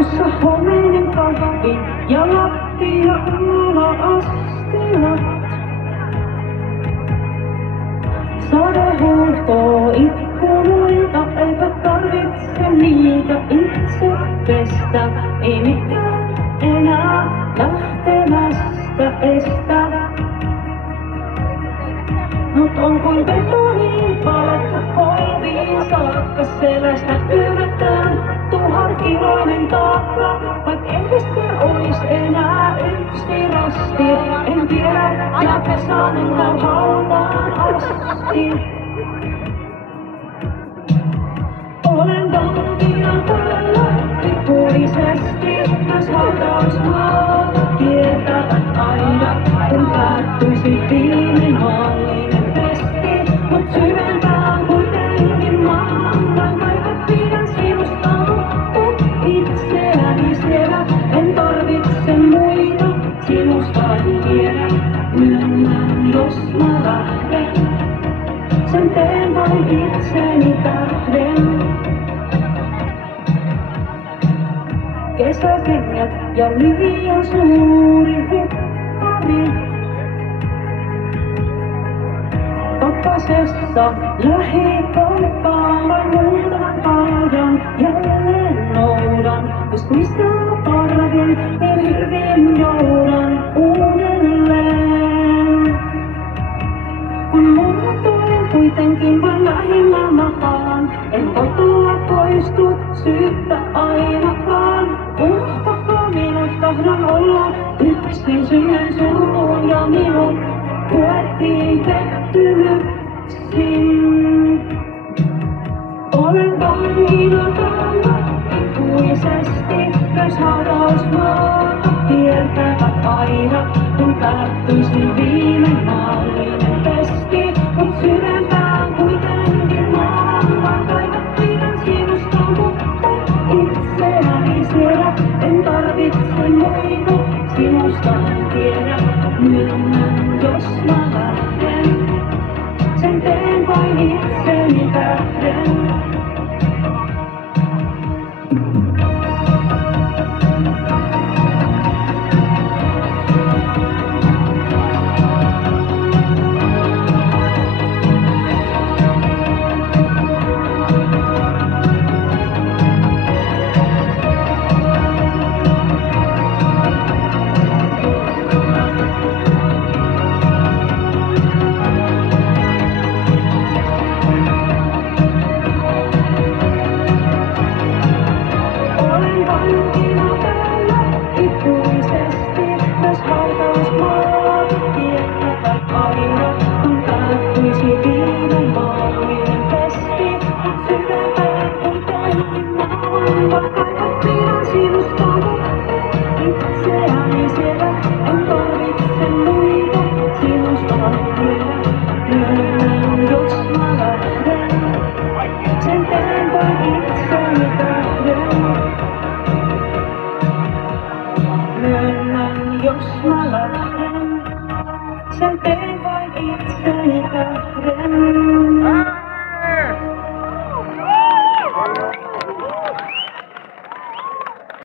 Hallussa homeinen kahvi ja lattia ala-astiat. Sade huuhtoo ikkunoilta, eipä tarvitse niitä itse pestä. Ei mikään enää lähtemästä estä. Mut on kuin betoniin paletta polviin saakka, selästä ymmärtään 1000-kiloinen taakka. Vaik eikä se ois enää yksi rasti, en tiedä ja saanko hautaan asti. Olen vankina täällä ikuisesti, myös hautausmaalla tietävät aina, kun päättyisi viimein maallinen pesti. Mut syvempään kuitenkin maahan, vain kaivat pidän sinusta, mutta itseäni siellä. En tarvitse muita, sinusta en tiedä, myönnän jos mä lähden. Sen teen vain itseni tähden. Kesäkengät ja liian suuri huppari. Pakkasessa lähikauppaan vain muutaman ajan jälleen noudan. Jos mistä tarvin, niin hyvin joudan uudelleen. Kun muotoin kuitenkin vain lähimmän mahaan, en kotoa poistu syyttä ainakaan. Unohtakaa minut, tahdon olla yksin, synnyin suruun ja minut puettiin pettymyksin. Olen vankina täällä ikuisesti, myös hautausmaata tietävät aina, kun päättyisi viimein maallinen pesti. Mut syvempään kuitenkin maahan, vaan kaivat pidän sinusta, mutta itseäni siellä. En tarvitse muita, sinusta en tiedä, myönnän jos mä lähden. Sen teen vain itseni tähden. Jos mä lähden, sen teen vain itseni tähden.